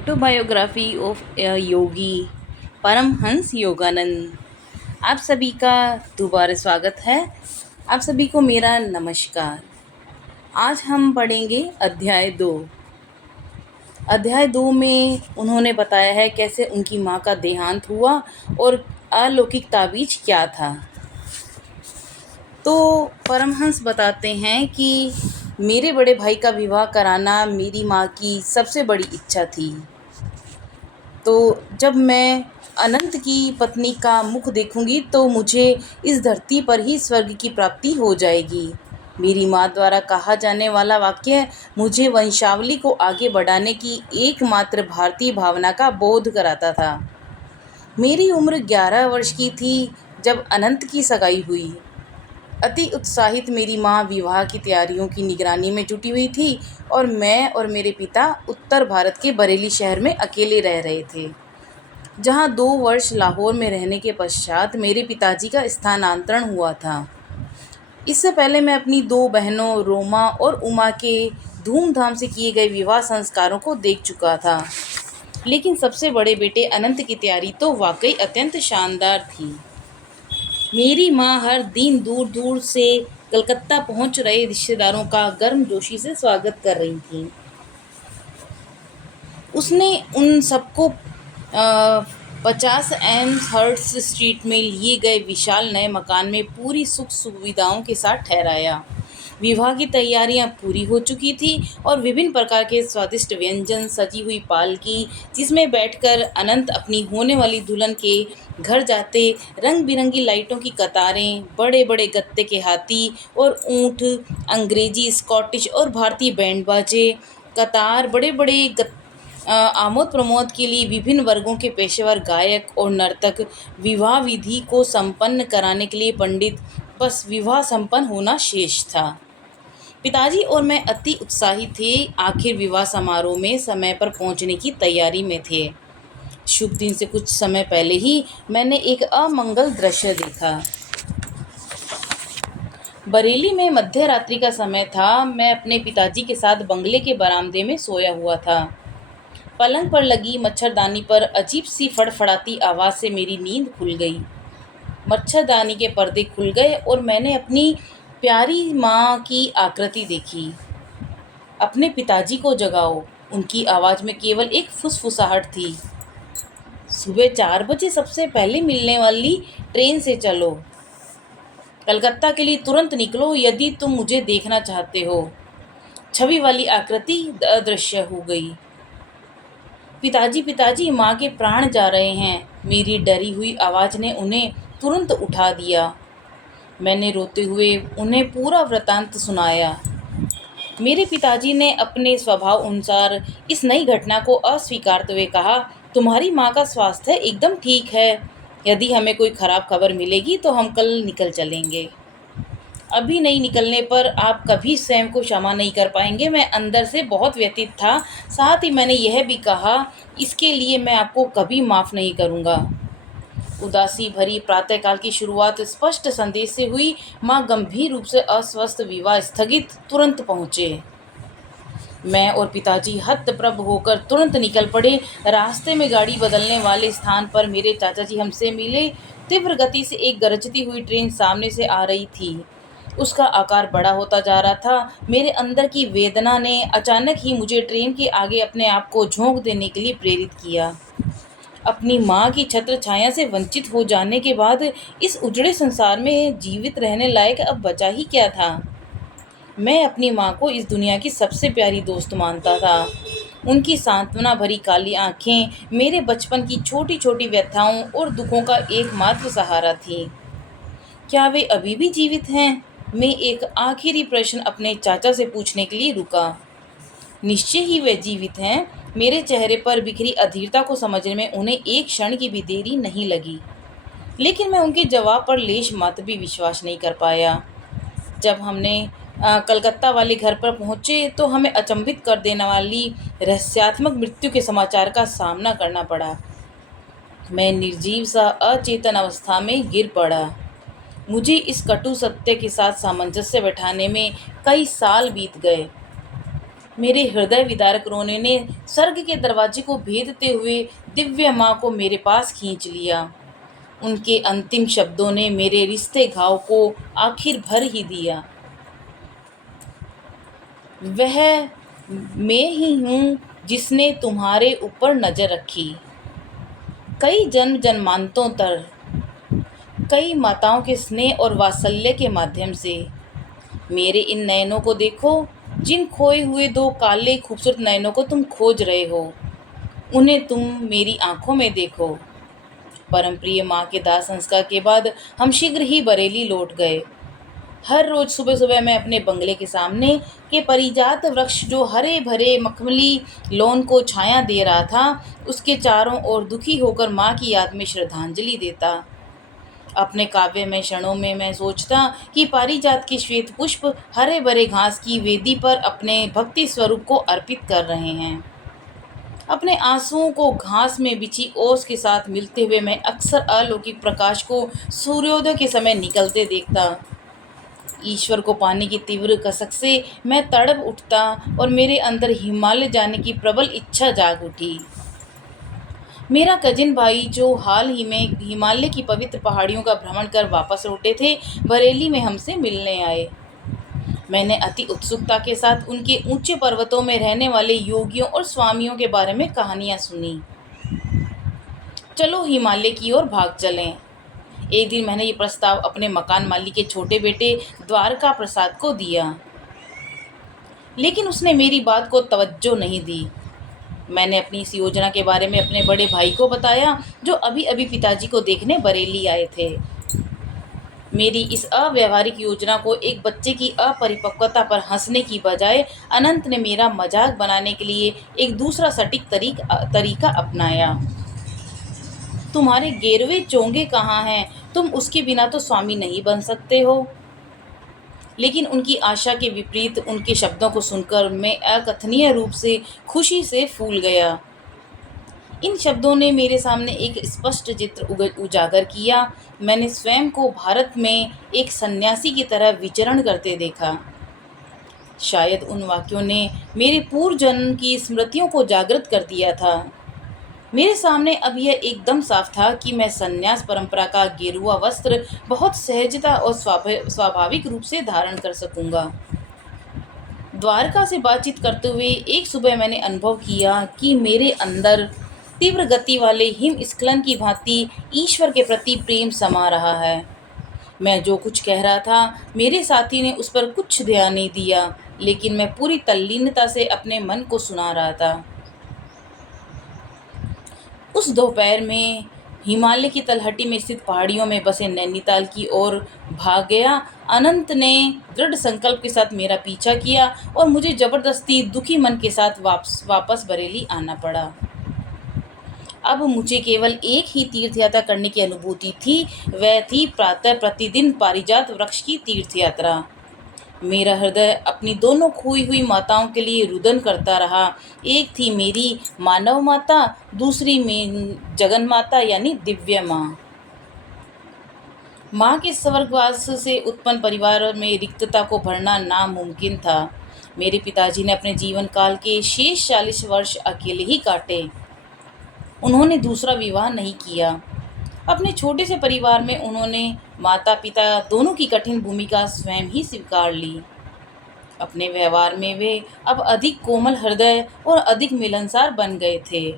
Autobiography of योगी परमहंस योगानंद। आप सभी का दोबारा स्वागत है। आप सभी को मेरा नमस्कार। आज हम पढ़ेंगे अध्याय 2 में उन्होंने बताया है कैसे उनकी माँ का देहांत हुआ और अलौकिक ताबीज क्या था। तो परमहंस बताते हैं कि मेरे बड़े भाई का विवाह कराना मेरी माँ की सबसे बड़ी इच्छा थी। तो जब मैं अनंत की पत्नी का मुख देखूंगी तो मुझे इस धरती पर ही स्वर्ग की प्राप्ति हो जाएगी। मेरी माँ द्वारा कहा जाने वाला वाक्य मुझे वंशावली को आगे बढ़ाने की एकमात्र भारतीय भावना का बोध कराता था। मेरी उम्र 11 वर्ष की थी जब अनंत की सगाई हुई। अति उत्साहित मेरी माँ विवाह की तैयारियों की निगरानी में जुटी हुई थी और मैं और मेरे पिता उत्तर भारत के बरेली शहर में अकेले रह रहे थे, जहाँ 2 वर्ष लाहौर में रहने के पश्चात मेरे पिताजी का स्थानांतरण हुआ था। इससे पहले मैं अपनी 2 बहनों रोमा और उमा के धूमधाम से किए गए विवाह संस्कारों को देख चुका था, लेकिन सबसे बड़े बेटे अनंत की तैयारी तो वाकई अत्यंत शानदार थी। मेरी माँ हर दिन दूर दूर से कलकत्ता पहुंच रहे रिश्तेदारों का गर्मजोशी से स्वागत कर रही थी। उसने उन सबको 50 एम्सहर्स्ट स्ट्रीट में लिए गए विशाल नए मकान में पूरी सुख सुविधाओं के साथ ठहराया। विवाह की तैयारियां पूरी हो चुकी थी और विभिन्न प्रकार के स्वादिष्ट व्यंजन, सजी हुई पालकी जिसमें बैठकर अनंत अपनी होने वाली दुल्हन के घर जाते, रंग बिरंगी लाइटों की कतारें, बड़े बड़े गत्ते के हाथी और ऊंट, अंग्रेजी, स्कॉटिश और भारतीय बैंड बाजे, कतार, बड़े बड़े आमोद प्रमोद के लिए विभिन्न वर्गों के पेशेवर गायक और नर्तक, विवाह विधि को संपन्न कराने के लिए पंडित, बस विवाह संपन्न होना शेष था। पिताजी और मैं अति उत्साहित थे। आखिर विवाह समारोह में समय पर पहुंचने की तैयारी में थे। शुभ दिन से कुछ समय पहले ही मैंने एक अमंगल दृश्य देखा। बरेली में मध्य रात्रि का समय था। मैं अपने पिताजी के साथ बंगले के बरामदे में सोया हुआ था। पलंग पर लगी मच्छरदानी पर अजीब सी फड़फड़ाती आवाज़ से मेरी नींद खुल गई। मच्छरदानी के पर्दे खुल गए और मैंने अपनी प्यारी माँ की आकृति देखी। अपने पिताजी को जगाओ। उनकी आवाज़ में केवल एक फुसफुसाहट थी। सुबह 4 बजे सबसे पहले मिलने वाली ट्रेन से चलो। कलकत्ता के लिए तुरंत निकलो यदि तुम मुझे देखना चाहते हो। छवि वाली आकृति अदृश्य हो गई। पिताजी पिताजी, माँ के प्राण जा रहे हैं। मेरी डरी हुई आवाज़ ने उन्हें तुरंत उठा दिया। मैंने रोते हुए उन्हें पूरा वृतांत सुनाया। मेरे पिताजी ने अपने स्वभाव अनुसार इस नई घटना को अस्वीकारते हुए कहा, तुम्हारी माँ का स्वास्थ्य एकदम ठीक है। यदि हमें कोई ख़राब खबर मिलेगी तो हम कल निकल चलेंगे। अभी नहीं निकलने पर आप कभी स्वयं को क्षमा नहीं कर पाएंगे। मैं अंदर से बहुत व्यथित था। साथ ही मैंने यह भी कहा, इसके लिए मैं आपको कभी माफ़ नहीं करूँगा। उदासी भरी प्रातःकाल की शुरुआत स्पष्ट संदेश से हुई। माँ गंभीर रूप से अस्वस्थ, विवाह स्थगित, तुरंत पहुँचे। मैं और पिताजी हतप्रभ होकर तुरंत निकल पड़े। रास्ते में गाड़ी बदलने वाले स्थान पर मेरे चाचा जी हमसे मिले। तीव्र गति से एक गरजती हुई ट्रेन सामने से आ रही थी। उसका आकार बड़ा होता जा रहा था। मेरे अंदर की वेदना ने अचानक ही मुझे ट्रेन के आगे अपने आप को झोंक देने के लिए प्रेरित किया। अपनी माँ की छत्र छाया से वंचित हो जाने के बाद इस उजड़े संसार में जीवित रहने लायक अब बचा ही क्या था। मैं अपनी माँ को इस दुनिया की सबसे प्यारी दोस्त मानता था। उनकी सांत्वना भरी काली आंखें मेरे बचपन की छोटी छोटी व्यथाओं और दुखों का एकमात्र सहारा थी। क्या वे अभी भी जीवित हैं? मैं एक आखिरी प्रश्न अपने चाचा से पूछने के लिए रुका। निश्चय ही वे जीवित हैं। मेरे चेहरे पर बिखरी अधीरता को समझने में उन्हें एक क्षण की भी देरी नहीं लगी, लेकिन मैं उनके जवाब पर लेश मात्र भी विश्वास नहीं कर पाया। जब हमने कलकत्ता वाले घर पर पहुँचे तो हमें अचंभित कर देने वाली रहस्यात्मक मृत्यु के समाचार का सामना करना पड़ा। मैं निर्जीव सा अचेतन अवस्था में गिर पड़ा। मुझे इस कटु सत्य के साथ सामंजस्य बैठाने में कई साल बीत गए। मेरे हृदय विदारक रोने ने स्वर्ग के दरवाजे को भेदते हुए दिव्य माँ को मेरे पास खींच लिया। उनके अंतिम शब्दों ने मेरे रिश्ते घाव को आखिर भर ही दिया। वह मैं ही हूँ जिसने तुम्हारे ऊपर नज़र रखी, कई जन्म जन्मांतों तक, कई माताओं के स्नेह और वात्सल्य के माध्यम से। मेरे इन नयनों को देखो, जिन खोए हुए दो काले खूबसूरत नयनों को तुम खोज रहे हो, उन्हें तुम मेरी आंखों में देखो। परम प्रिय माँ के दाह संस्कार के बाद हम शीघ्र ही बरेली लौट गए। हर रोज सुबह सुबह मैं अपने बंगले के सामने के परिजात वृक्ष, जो हरे भरे मखमली लॉन को छाया दे रहा था, उसके चारों ओर दुखी होकर माँ की याद में श्रद्धांजलि देता। अपने काव्यमय क्षणों में मैं सोचता कि पारिजात के श्वेत पुष्प हरे भरे घास की वेदी पर अपने भक्ति स्वरूप को अर्पित कर रहे हैं। अपने आंसुओं को घास में बिछी ओस के साथ मिलते हुए मैं अक्सर अलौकिक प्रकाश को सूर्योदय के समय निकलते देखता। ईश्वर को पाने की तीव्र कसक से मैं तड़प उठता और मेरे अंदर हिमालय जाने की प्रबल इच्छा जाग उठी। मेरा कजिन भाई, जो हाल ही में हिमालय की पवित्र पहाड़ियों का भ्रमण कर वापस लौटे थे, बरेली में हमसे मिलने आए। मैंने अति उत्सुकता के साथ उनके ऊंचे पर्वतों में रहने वाले योगियों और स्वामियों के बारे में कहानियां सुनी। चलो हिमालय की ओर भाग चलें। एक दिन मैंने ये प्रस्ताव अपने मकान मालिक के छोटे बेटे द्वारका प्रसाद को दिया, लेकिन उसने मेरी बात को तवज्जो नहीं दी। मैंने अपनी इस योजना के बारे में अपने बड़े भाई को बताया, जो अभी अभी पिताजी को देखने बरेली आए थे। मेरी इस अव्यावहारिक योजना को एक बच्चे की अपरिपक्वता पर हंसने की बजाय अनंत ने मेरा मजाक बनाने के लिए एक दूसरा सटीक तरीका अपनाया। तुम्हारे गेरवे चोंगे कहाँ हैं? तुम उसके बिना तो स्वामी नहीं बन सकते हो। लेकिन उनकी आशा के विपरीत उनके शब्दों को सुनकर मैं अकथनीय रूप से खुशी से फूल गया। इन शब्दों ने मेरे सामने एक स्पष्ट चित्र उजागर किया। मैंने स्वयं को भारत में एक सन्यासी की तरह विचरण करते देखा। शायद उन वाक्यों ने मेरे पूर्व जन्म की स्मृतियों को जागृत कर दिया था। मेरे सामने अब यह एकदम साफ था कि मैं संन्यास परंपरा का गेरुआ वस्त्र बहुत सहजता और स्वाभाविक रूप से धारण कर सकूंगा। द्वारका से बातचीत करते हुए एक सुबह मैंने अनुभव किया कि मेरे अंदर तीव्र गति वाले हिमस्खलन की भांति ईश्वर के प्रति प्रेम समा रहा है। मैं जो कुछ कह रहा था, मेरे साथी ने उस पर कुछ ध्यान नहीं दिया, लेकिन मैं पूरी तल्लीनता से अपने मन को सुना रहा था। उस दोपहर में हिमालय की तलहटी में स्थित पहाड़ियों में बसे नैनीताल की ओर भाग गया। अनंत ने दृढ़ संकल्प के साथ मेरा पीछा किया और मुझे जबरदस्ती दुखी मन के साथ वापस बरेली आना पड़ा। अब मुझे केवल एक ही तीर्थ यात्रा करने की अनुभूति थी, वह थी प्रातः प्रतिदिन पारिजात वृक्ष की तीर्थ यात्रा। मेरा हृदय अपनी दोनों खोई हुई माताओं के लिए रुदन करता रहा। एक थी मेरी मानव माता, दूसरी में जगन माता यानी दिव्य माँ। माँ के स्वर्गवास से उत्पन्न परिवार में रिक्तता को भरना नामुमकिन था। मेरे पिताजी ने अपने जीवन काल के शेष 40 वर्ष अकेले ही काटे। उन्होंने दूसरा विवाह नहीं किया। अपने छोटे से परिवार में उन्होंने माता पिता दोनों की कठिन भूमिका स्वयं ही स्वीकार ली। अपने व्यवहार में वे अब अधिक कोमल हृदय और अधिक मिलनसार बन गए थे।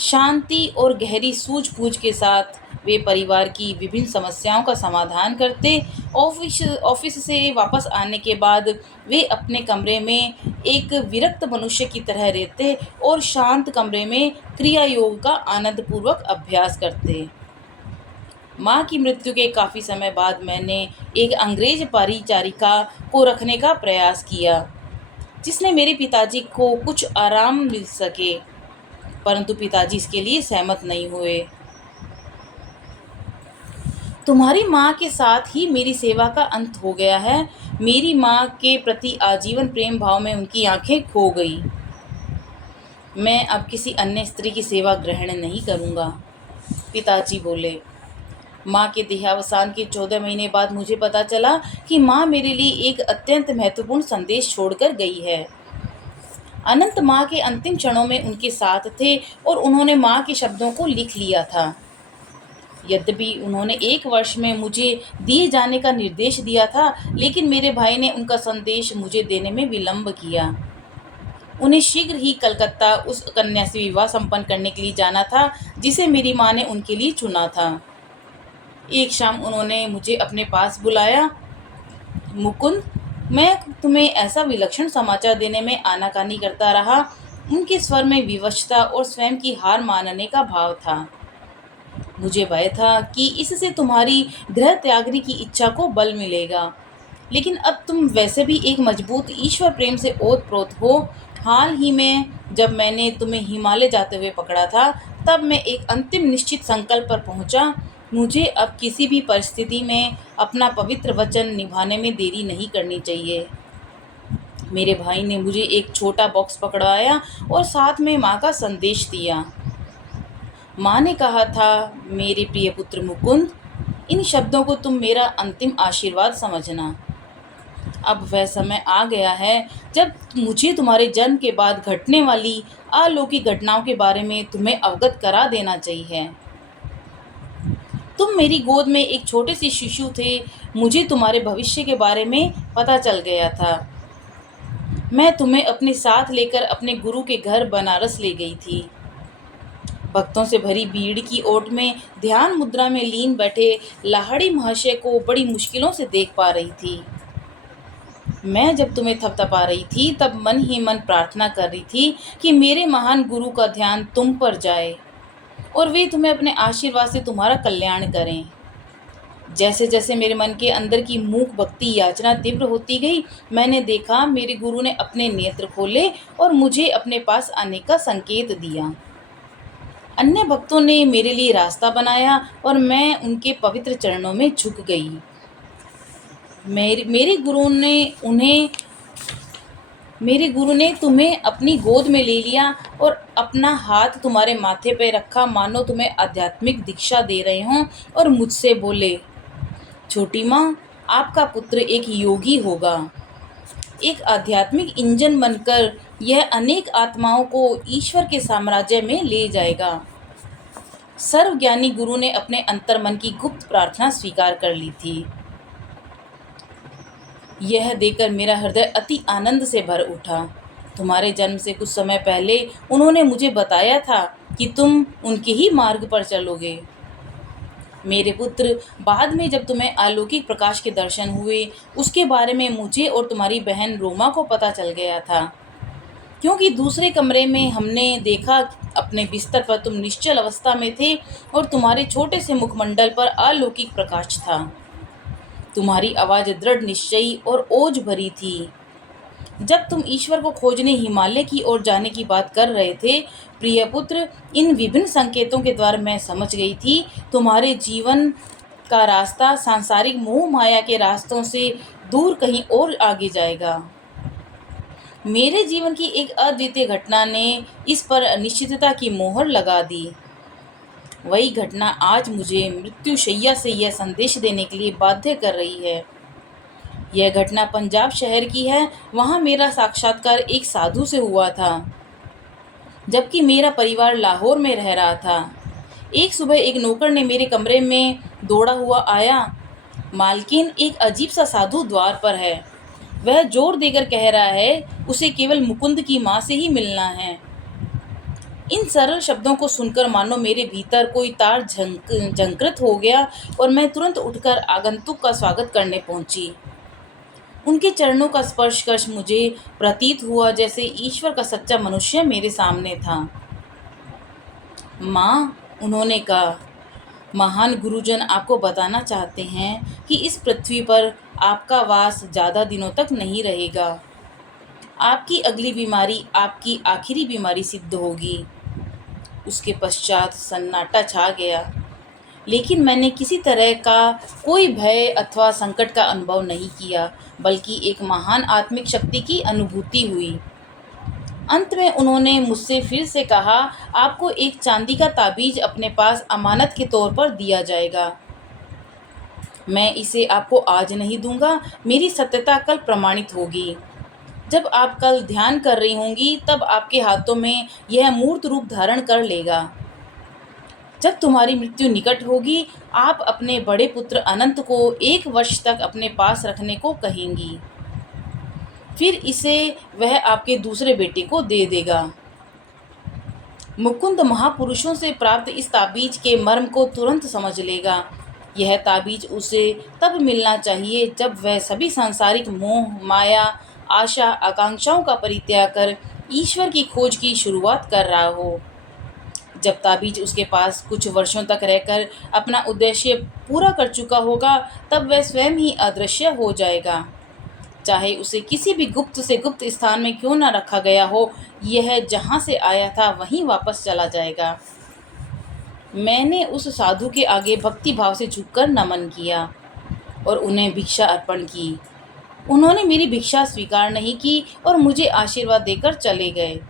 शांति और गहरी सूझबूझ के साथ वे परिवार की विभिन्न समस्याओं का समाधान करते। ऑफिस से वापस आने के बाद वे अपने कमरे में एक विरक्त मनुष्य की तरह रहते और शांत कमरे में क्रिया योग का आनंदपूर्वक अभ्यास करते। माँ की मृत्यु के काफ़ी समय बाद मैंने एक अंग्रेज परिचारिका को रखने का प्रयास किया, जिसने मेरे पिताजी को कुछ आराम मिल सके, परंतु पिताजी इसके लिए सहमत नहीं हुए। तुम्हारी माँ के साथ ही मेरी सेवा का अंत हो गया है। मेरी माँ के प्रति आजीवन प्रेम भाव में उनकी आंखें खो गई। मैं अब किसी अन्य स्त्री की सेवा ग्रहण नहीं करूँगा, पिताजी बोले। माँ के देहावसान के 14 महीने बाद मुझे पता चला कि माँ मेरे लिए एक अत्यंत महत्वपूर्ण संदेश छोड़कर गई है। अनंत माँ के अंतिम क्षणों में उनके साथ थे और उन्होंने माँ के शब्दों को लिख लिया था। यद्यपि उन्होंने 1 वर्ष में मुझे दिए जाने का निर्देश दिया था, लेकिन मेरे भाई ने उनका संदेश मुझे देने में विलंब किया। उन्हें शीघ्र ही कलकत्ता उस कन्या से विवाह संपन्न करने के लिए जाना था, जिसे मेरी माँ ने उनके लिए चुना था। एक शाम उन्होंने मुझे अपने पास बुलाया। मुकुंद, मैं तुम्हें ऐसा विलक्षण समाचार देने में आनाकानी करता रहा। उनके स्वर में विवशता और स्वयं की हार मानने का भाव था। मुझे भय था कि इससे तुम्हारी गृह त्यागने की इच्छा को बल मिलेगा, लेकिन अब तुम वैसे भी एक मजबूत ईश्वर प्रेम से ओतप्रोत हो। हाल ही में जब मैंने तुम्हें हिमालय जाते हुए पकड़ा था, तब मैं एक अंतिम निश्चित संकल्प पर पहुंचा। मुझे अब किसी भी परिस्थिति में अपना पवित्र वचन निभाने में देरी नहीं करनी चाहिए। मेरे भाई ने मुझे एक छोटा बॉक्स पकड़वाया और साथ में माँ का संदेश दिया। माँ ने कहा था, मेरे प्रिय पुत्र मुकुंद, इन शब्दों को तुम मेरा अंतिम आशीर्वाद समझना। अब वह समय आ गया है जब मुझे तुम्हारे जन्म के बाद घटने वाली अलौकिक घटनाओं के बारे में तुम्हें अवगत करा देना चाहिए। तुम मेरी गोद में एक छोटे से शिशु थे। मुझे तुम्हारे भविष्य के बारे में पता चल गया था। मैं तुम्हें अपने साथ लेकर अपने गुरु के घर बनारस ले गई थी। भक्तों से भरी भीड़ की ओट में ध्यान मुद्रा में लीन बैठे लाहड़ी महाशय को बड़ी मुश्किलों से देख पा रही थी। मैं जब तुम्हें थपथपा रही थी, तब मन ही मन प्रार्थना कर रही थी कि मेरे महान गुरु का ध्यान तुम पर जाए और वे तुम्हें अपने आशीर्वाद से तुम्हारा कल्याण करें। जैसे जैसे मेरे मन के अंदर की मूक भक्ति याचना तीव्र होती गई, मैंने देखा मेरे गुरु ने अपने नेत्र खोले और मुझे अपने पास आने का संकेत दिया। अन्य भक्तों ने मेरे लिए रास्ता बनाया और मैं उनके पवित्र चरणों में झुक गई। मेरे गुरु ने तुम्हें अपनी गोद में ले लिया और अपना हाथ तुम्हारे माथे पर रखा, मानो तुम्हें आध्यात्मिक दीक्षा दे रहे हों, और मुझसे बोले, छोटी माँ, आपका पुत्र एक योगी होगा, एक आध्यात्मिक इंजन बनकर यह अनेक आत्माओं को ईश्वर के साम्राज्य में ले जाएगा। सर्वज्ञानी गुरु ने अपने अंतर्मन की गुप्त प्रार्थना स्वीकार कर ली थी। यह देखकर मेरा हृदय अति आनंद से भर उठा। तुम्हारे जन्म से कुछ समय पहले उन्होंने मुझे बताया था कि तुम उनके ही मार्ग पर चलोगे। मेरे पुत्र, बाद में जब तुम्हें अलौकिक प्रकाश के दर्शन हुए, उसके बारे में मुझे और तुम्हारी बहन रोमा को पता चल गया था, क्योंकि दूसरे कमरे में हमने देखा अपने बिस्तर पर तुम निश्चल अवस्था में थे और तुम्हारे छोटे से मुखमंडल पर अलौकिक प्रकाश था। तुम्हारी आवाज़ दृढ़ निश्चयी और ओज भरी थी। जब तुम ईश्वर को खोजने हिमालय की ओर जाने की बात कर रहे थे, प्रिय पुत्र, इन विभिन्न संकेतों के द्वारा मैं समझ गई थी तुम्हारे जीवन का रास्ता सांसारिक मोह माया के रास्तों से दूर कहीं और आगे जाएगा। मेरे जीवन की एक अद्वितीय घटना ने इस पर अनिश्चितता की मोहर लगा दी। वही घटना आज मुझे मृत्युशैया से यह संदेश देने के लिए बाध्य कर रही है। यह घटना पंजाब शहर की है। वहाँ मेरा साक्षात्कार एक साधु से हुआ था, जबकि मेरा परिवार लाहौर में रह रहा था। एक सुबह एक नौकर ने मेरे कमरे में दौड़ा हुआ आया, मालकिन, एक अजीब सा साधु द्वार पर है। वह जोर देकर कह रहा है उसे केवल मुकुंद की माँ से ही मिलना है। इन सरल शब्दों को सुनकर मानो मेरे भीतर कोई तार झंकृत हो गया और मैं तुरंत उठकर आगंतुक का स्वागत करने पहुंची। उनके चरणों का स्पर्श कर मुझे प्रतीत हुआ जैसे ईश्वर का सच्चा मनुष्य मेरे सामने था। माँ, उन्होंने कहा, महान गुरुजन आपको बताना चाहते हैं कि इस पृथ्वी पर आपका वास ज़्यादा दिनों तक नहीं रहेगा। आपकी अगली बीमारी आपकी आखिरी बीमारी सिद्ध होगी। उसके पश्चात सन्नाटा छा गया, लेकिन मैंने किसी तरह का कोई भय अथवा संकट का अनुभव नहीं किया, बल्कि एक महान आत्मिक शक्ति की अनुभूति हुई। अंत में उन्होंने मुझसे फिर से कहा, आपको एक चांदी का ताबीज अपने पास अमानत के तौर पर दिया जाएगा। मैं इसे आपको आज नहीं दूंगा, मेरी सत्यता कल प्रमाणित होगी। जब आप कल ध्यान कर रही होंगी तब आपके हाथों में यह मूर्त रूप धारण कर लेगा। जब तुम्हारी मृत्यु निकट होगी, आप अपने बड़े पुत्र अनंत को 1 वर्ष तक अपने पास रखने को कहेंगी। फिर इसे वह आपके दूसरे बेटे को दे देगा। मुकुंद महापुरुषों से प्राप्त इस ताबीज के मर्म को तुरंत समझ लेगा। यह ताबीज उसे तब मिलना चाहिए जब वह सभी सांसारिक मोह, माया, आशा, आकांक्षाओं का परित्याग कर ईश्वर की खोज की शुरुआत कर रहा हो। जब ताबीज उसके पास कुछ वर्षों तक रहकर अपना उद्देश्य पूरा कर चुका होगा, तब वह स्वयं ही अदृश्य हो जाएगा। चाहे उसे किसी भी गुप्त से गुप्त स्थान में क्यों न रखा गया हो, यह जहाँ से आया था वहीं वापस चला जाएगा। मैंने उस साधु के आगे भक्ति भाव से झुककर नमन किया और उन्हें भिक्षा अर्पण की। उन्होंने मेरी भिक्षा स्वीकार नहीं की और मुझे आशीर्वाद देकर चले गए।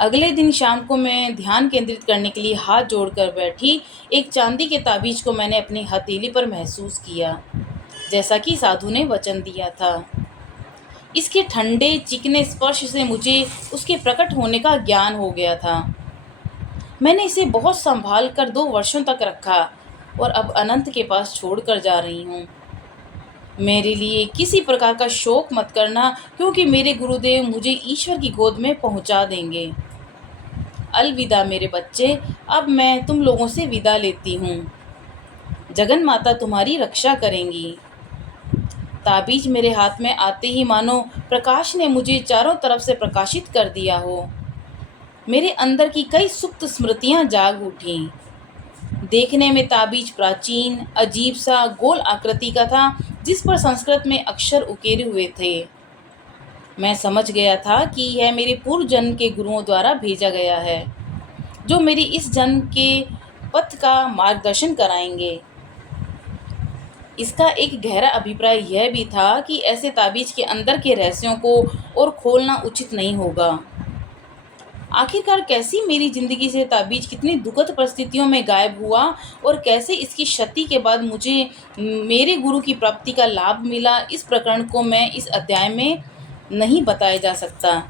अगले दिन शाम को मैं ध्यान केंद्रित करने के लिए हाथ जोड़कर बैठी एक चांदी के ताबीज को मैंने अपनी हथेली पर महसूस किया, जैसा कि साधु ने वचन दिया था। इसके ठंडे चिकने स्पर्श से मुझे उसके प्रकट होने का ज्ञान हो गया था। मैंने इसे बहुत संभाल कर 2 वर्षों तक रखा और अब अनंत के पास छोड़कर जा रही हूँ। मेरे लिए किसी प्रकार का शोक मत करना, क्योंकि मेरे गुरुदेव मुझे ईश्वर की गोद में पहुँचा देंगे। अलविदा मेरे बच्चे, अब मैं तुम लोगों से विदा लेती हूँ। जगन माता तुम्हारी रक्षा करेंगी। ताबीज मेरे हाथ में आते ही मानो प्रकाश ने मुझे चारों तरफ से प्रकाशित कर दिया हो। मेरे अंदर की कई सुप्त स्मृतियाँ जाग उठीं। देखने में ताबीज प्राचीन, अजीब सा गोल आकृति का था, जिस पर संस्कृत में अक्षर उकेरे हुए थे। मैं समझ गया था कि यह मेरे पूर्व जन्म के गुरुओं द्वारा भेजा गया है, जो मेरी इस जन्म के पथ का मार्गदर्शन कराएंगे। इसका एक गहरा अभिप्राय यह भी था कि ऐसे ताबीज के अंदर के रहस्यों को और खोलना उचित नहीं होगा। आखिरकार कैसी मेरी जिंदगी से ताबीज कितनी दुखद परिस्थितियों में गायब हुआ और कैसे इसकी क्षति के बाद मुझे मेरे गुरु की प्राप्ति का लाभ मिला, इस प्रकरण को मैं इस अध्याय में नहीं बताया जा सकता।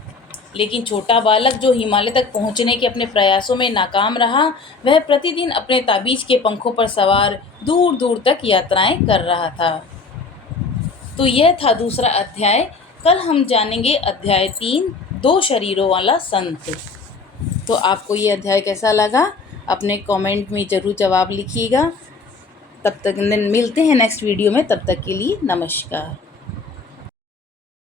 लेकिन छोटा बालक जो हिमालय तक पहुंचने के अपने प्रयासों में नाकाम रहा, वह प्रतिदिन अपने ताबीज के पंखों पर सवार दूर दूर तक यात्राएं कर रहा था। तो यह था दूसरा अध्याय। कल हम जानेंगे अध्याय 3, 2 शरीरों वाला संत। तो आपको ये अध्याय कैसा लगा, अपने कमेंट में ज़रूर जवाब लिखिएगा। तब तक मिलते हैं नेक्स्ट वीडियो में, तब तक के लिए नमस्कार।